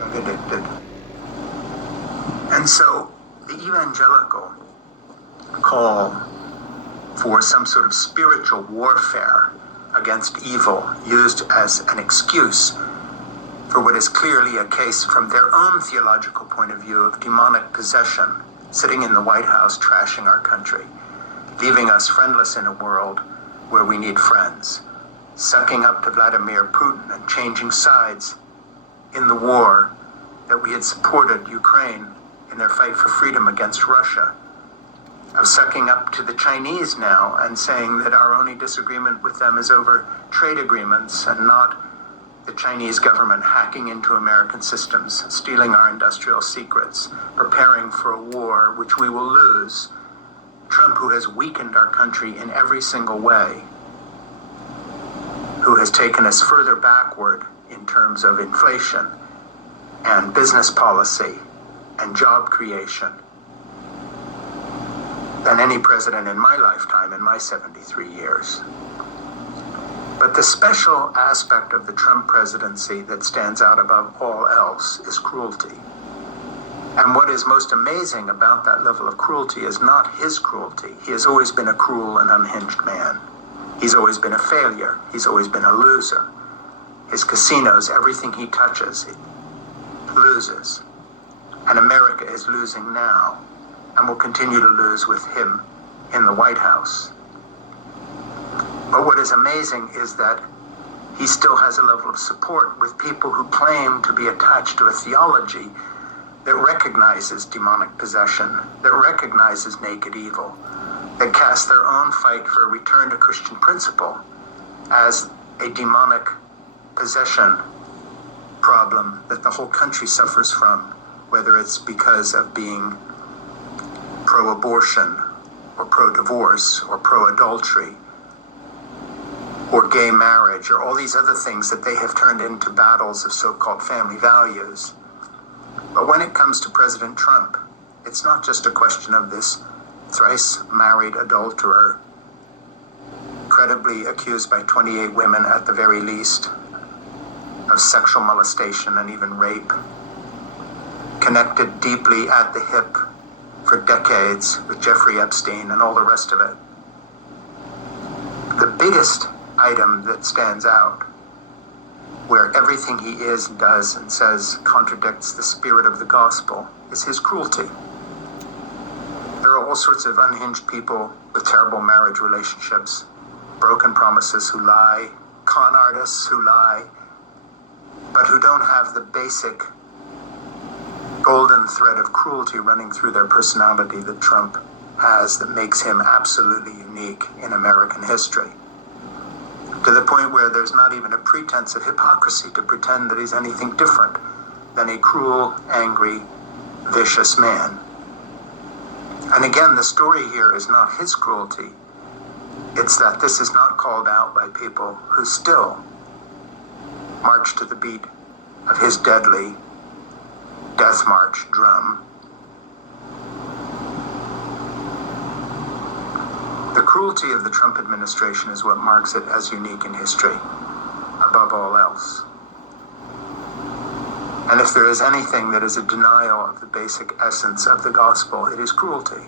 drug addicted. And so the evangelical call for some sort of spiritual warfare against evil, used as an excuse for what is clearly a case from their own theological point of view of demonic possession, sitting in the White House trashing our country, leaving us friendless in a world where we need friends, sucking up to Vladimir Putin and changing sides in the war that we had supported Ukraine in their fight for freedom against Russia, of sucking up to the Chinese now and saying that our only disagreement with them is over trade agreements and not the Chinese government hacking into American systems, stealing our industrial secrets, preparing for a war which we will lose. Trump, who has weakened our country in every single way, who has taken us further backward in terms of inflation and business policy and job creation than any president in my lifetime, in my 73 years. But the special aspect of the Trump presidency that stands out above all else is cruelty. And what is most amazing about that level of cruelty is not his cruelty. He has always been a cruel and unhinged man. He's always been a failure. He's always been a loser. His casinos, everything he touches, he loses. And America is losing now and will continue to lose with him in the White House. But what is amazing is that he still has a level of support with people who claim to be attached to a theology that recognizes demonic possession, that recognizes naked evil, that casts their own fight for a return to Christian principle as a demonic possession problem that the whole country suffers from, whether it's because of being pro-abortion or pro-divorce or pro-adultery or gay marriage or all these other things that they have turned into battles of so-called family values. But when it comes to President Trump, it's not just a question of this thrice married adulterer, credibly accused by 28 women at the very least of sexual molestation and even rape, connected deeply at the hip for decades with Jeffrey Epstein and all the rest of it. The biggest item that stands out, where everything he is, does, and says contradicts the spirit of the gospel, is his cruelty. There are all sorts of unhinged people with terrible marriage relationships, broken promises who lie, con artists who lie, but who don't have the basic golden thread of cruelty running through their personality that Trump has, that makes him absolutely unique in American history. To the point where there's not even a pretense of hypocrisy to pretend that he's anything different than a cruel, angry, vicious man. And again, the story here is not his cruelty. It's that this is not called out by people who still march to the beat of his deadly death march drum. The cruelty of the Trump administration is what marks it as unique in history, above all else. And if there is anything that is a denial of the basic essence of the gospel, it is cruelty.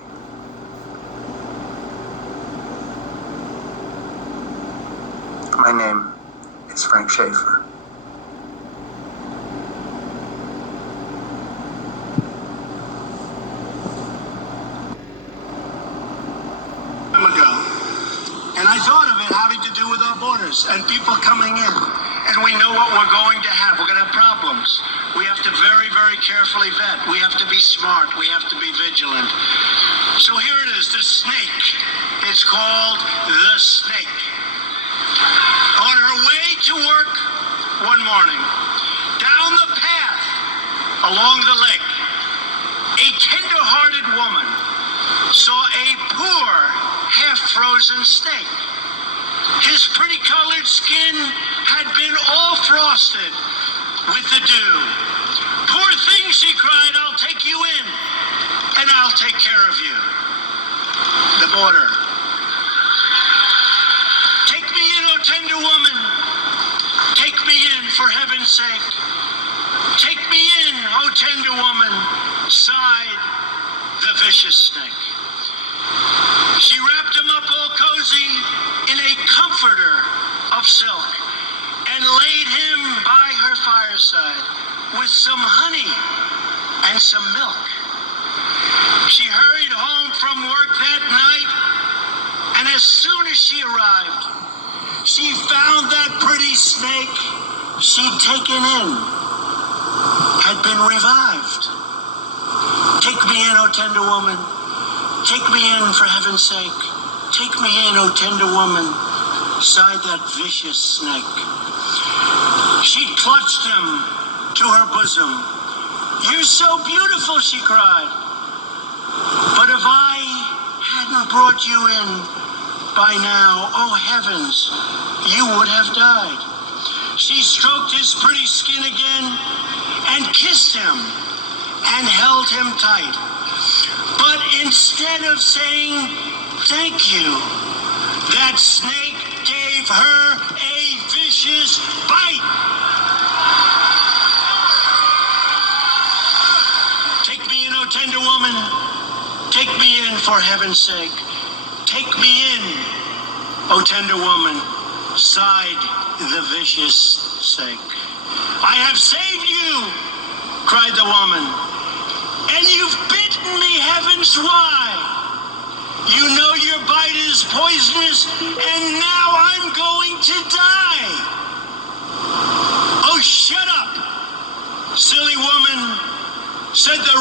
My name is Frank Schaefer. And I thought of it having to do with our borders and people coming in. And we know what we're going to have. We're going to have problems. We have to very, very carefully vet. We have to be smart. We have to be vigilant. So here it is, the snake. It's called the snake. On her way to work one morning, down the path along the lake, a tender-hearted woman saw a poor, half-frozen snake. His pretty-colored skin had been all frosted with the dew. Poor thing, she cried, I'll take you in, and I'll take care of you. The border. Take me in, oh tender woman. Take me in, for heaven's sake. Take me in. tender woman, sighed the vicious snake. She wrapped him up all cozy in a comforter of silk and laid him by her fireside with some honey and some milk. She hurried home from work that night, and as soon as she arrived, she found that pretty snake she'd taken in had been revived. Take me in, O tender woman. Take me in, for heaven's sake. Take me in, O tender woman, sighed that vicious snake. She clutched him to her bosom. You're so beautiful, she cried. But if I hadn't brought you in by now, oh heavens, you would have died. She stroked his pretty skin again and kissed him and held him tight. But instead of saying thank you, that snake gave her a vicious bite. Take me in, O tender woman. Take me in, for heaven's sake. Take me in, O tender woman, sighed the vicious snake. I have saved you, cried the woman, and you've bitten me, heavens, why? You know your bite is poisonous, and now I'm going to die. Oh, shut up, silly woman, said the